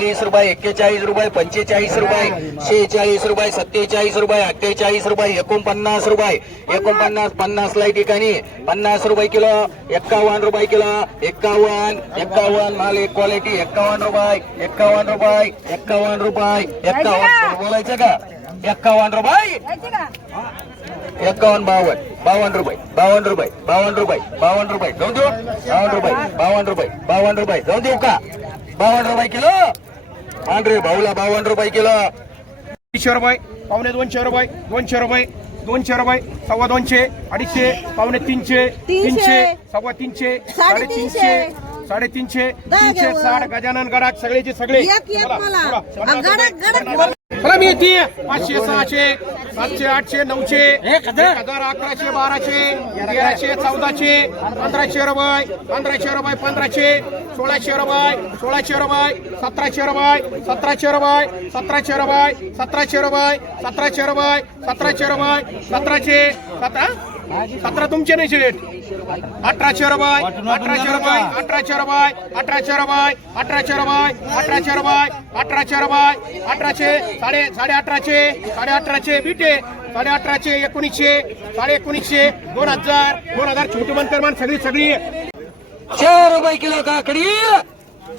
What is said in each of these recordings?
रुपये 41 रुपये 45 रुपये 46 रुपये 47 रुपये 48 रुपये 49 रुपये 50 ला ठिकाणी 50 रुपये किलो 51 रुपये किलो 51 माल एक क्वालिटी 51 रुपये 51 बोलायचं का 51 रुपये 52 रुपये जाऊ देऊ 52 रुपये जाऊ देऊ का 52 रुपये किलो पांढरे भाऊला 52 रुपये किलो 200 रुपये पावणे 200 रुपये 200 रुपये 200 रुपये सव्वा 200 250 पावणे 300 300 सव्वा 300 350 350 360 गजानन गडाक सगळेचे सगळे मला मी येते 500 600 700 800 900 1000 1100 1200 1300 1400 1500 रुपये 1500 रुपये 1500 1600 रुपये 1600 रुपये 1700 रुपये 1700 रुपये 1700 रुपये 1700 रुपये 1700 रुपये 1700 रुपये 17 तुमचे नाही शेठ 1800 रुपये 1800 रुपये 1800 रुपये 1800 रुपये 1800 रुपये 1800 रुपये 1800 रुपये 1800 1850 बीटे 1850 1900 1950 2000 छोटी बनकर मान सगळी 4 रुपये किलो काकडी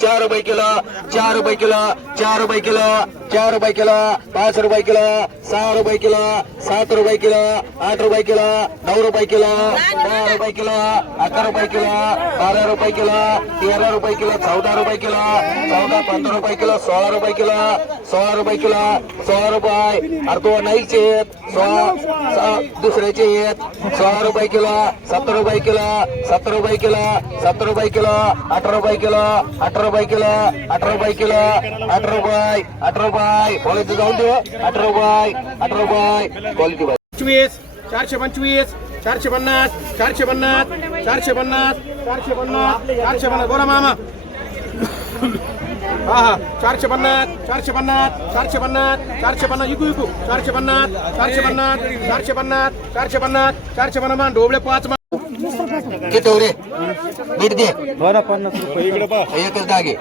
4 रुपये किलो 4 रुपये किलो 4 रुपये किलो 4 रुपये किलो 5 रुपये किलो 6 रुपये किलो 7 रुपये किलो 8 रुपये किलो 9 रुपये किलो 10 रुपये किलो 11 रुपये किलो 12 रुपये किलो 13 रुपये किलो 14 रुपये किलो 15 रुपये किलो 16 रुपये किलो 16 रुपये किलो 16 रुपये अर्धो नाहीचे 16 दुसऱ्याचे 16 रुपये किलो 17 रुपये किलो 17 रुपये किलो 17 रुपये किलो 18 रुपये किलो 18 रुपये किलो 18 रुपये किलो 18 रुपये क्वालिटी जाऊन देऊ 18 रुपये क्वालिटी 25 425 450 450 450 450 बोला मामा हा 450 450 450 450 इकू 450 450 450 450 450 मान ढोबळे 5 किती रे मीठ दे 50 रुपये इकडे पहा एकच दागे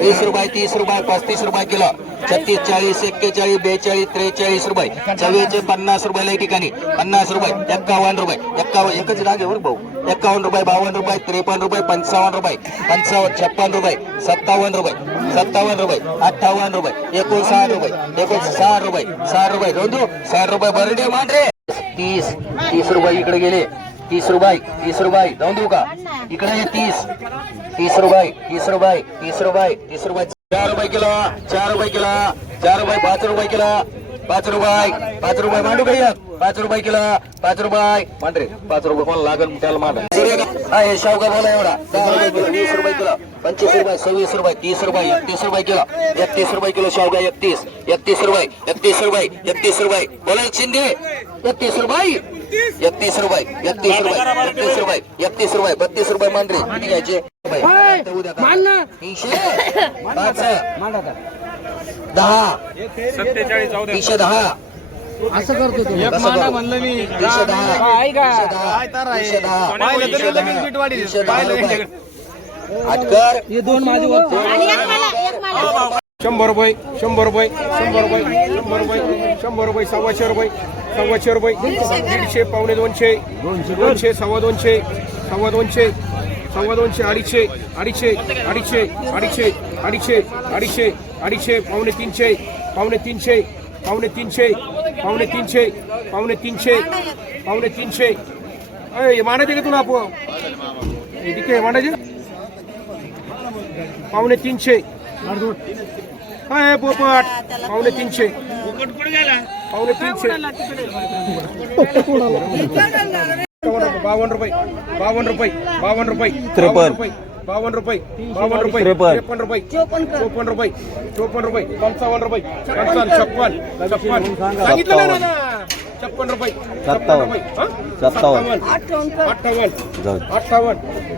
20 रुपये 30 रुपये 35 रुपये किलो 36 40 41 42 43 रुपये 44 50 रुपये ला ठिकाणी 50 रुपये 51 रुपये 51 एकच दागे वर भाऊ 51 रुपये 52 रुपये 53 रुपये 55 रुपये 56 रुपये 57 रुपये 57 रुपये 58 रुपये 59 रुपये 60 रुपये 60 रुपये जाऊ देऊ 60 रुपये बरडे मान रे 30 रुपये इकडे गेले 30 रुपये जाऊन देऊ का इकडे 30 रुपये 30 रुपये 4 रुपये किलो 4 रुपये किलो 4 रुपये 5 रुपये किलो 5 रुपये मांडू काही 5 रुपये किलो 5 रुपये मांडरे 5 रुपये कोण लागल त्याला मांड आहे शावका बोला एवढा 20 रुपये किलो 25 रुपये 26 रुपये 30 रुपये 31 रुपये किलो 31 रुपये किलो शावका 31 रुपये बोला शिंदे 31 रुपये 31 रुपये 32 रुपये मांडरे किती घ्यायचे 310 असं करतो तू एक माना म्हणलं मी 310 अटकर हे दोन माझे 100 रुपये 100 रुपये 100 रुपये 100 रुपये 100 रुपये 100 रुपये 100 रुपये 150 पावणे 200 200 सव्वा 200 सव्वा 200 सव्वा 200 अडीचशे पावणे 300 पावणे 300 पावणे 300 पावणे 300 पावणे 300 पावणे 300 अरे मानायचे का तुला ठीक आहे मानायचे पावणे 300 काय पोपट पावणे 300 पावणे 300 52 रुपये 52 रुपये 52 रुपये 52 रुपये 52 रुपये 53 रुपये 54 रुपये 54 रुपये 55 रुपये 56 सांगितलं ना 56 रुपये 57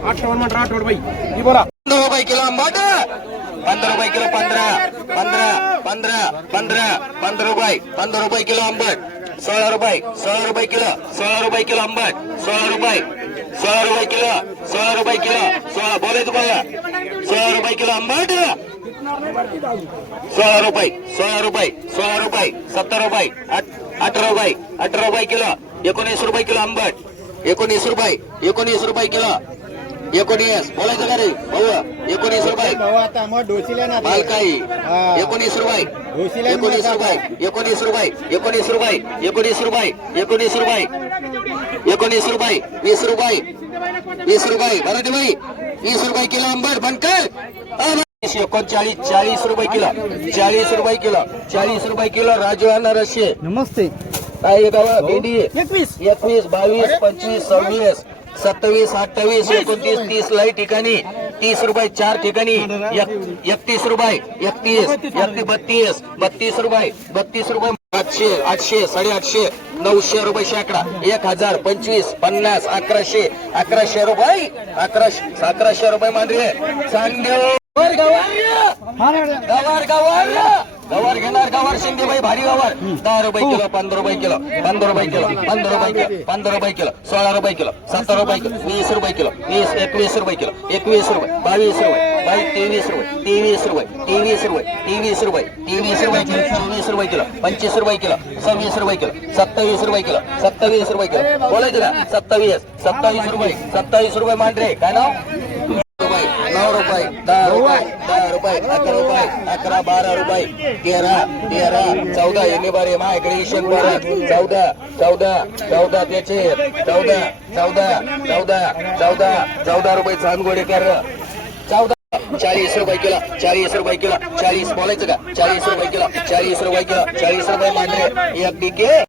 58 म्हणा 8 रुपये ही बोला 15 रुपये किलो आंबाट 15 रुपये किलो 15 रुपये किलो आंबट 16 रुपये किलो आंबट 16 रुपये किलो 16 बोलायचं बोला 16 रुपये किलो आंबट 16 रुपये 16 रुपये 16 रुपये 17 रुपये 18 रुपये 18 रुपये किलो 19 रुपये किलो आंबट 19 रुपये 19 रुपये किलो 19 बोलायचं का रे भाऊ 19 रुपये भाऊ आता मग डोसीला ना माल काही 19 रुपये 19 रुपये 19 रुपये 19 रुपये 19 रुपये 19 रुपये 19 रुपये 20 रुपये 20 रुपये मराठी भाई 20 रुपये किलो आंबट बनकर 39 40 रुपये किलो 40 रुपये किलो 40 रुपये किलो राजू अण्णा रशे नमस्ते काय गावा भेंडी 21 21 22 25 26 27 28 29 30 लाई ठिकाणी 30 रुपये 4 ठिकाणी 31 रुपये 31 32 32 रुपये 32 रुपये 800 800 850 900 रुपये शेकडा 1000 25 50 1100 1100 रुपये 1100 रुपये मांडरे चांदेव गवार गवार गवार घेणार गवार शिंदेबाई भारी गवार 10 रुपये किलो 15 रुपये किलो 15 रुपये किलो 15 रुपये किलो 15 रुपये किलो 16 रुपये किलो 17 रुपये किलो 20 रुपये किलो 21 रुपये किलो 21 रुपये 22 रुपये 23 रुपये 23 रुपये 23 रुपये 24 रुपये किलो 25 रुपये किलो 26 रुपये किलो 27 रुपये किलो 27 रुपये किलो बोलायचं का 27 रुपये मांडरे काय नाव 9 रुपये 10 रुपये 11 रुपये 11 12 रुपये 13 14 येणे बारे माझ्याकडे इशन परत 14 त्याचे 14 रुपये चांदगोडे कर 40 रुपये किलो 40 रुपये किलो 40 बोलायचं का 40 रुपये किलो 40 रुपये किलो 40 रुपये मांडरे एक डिके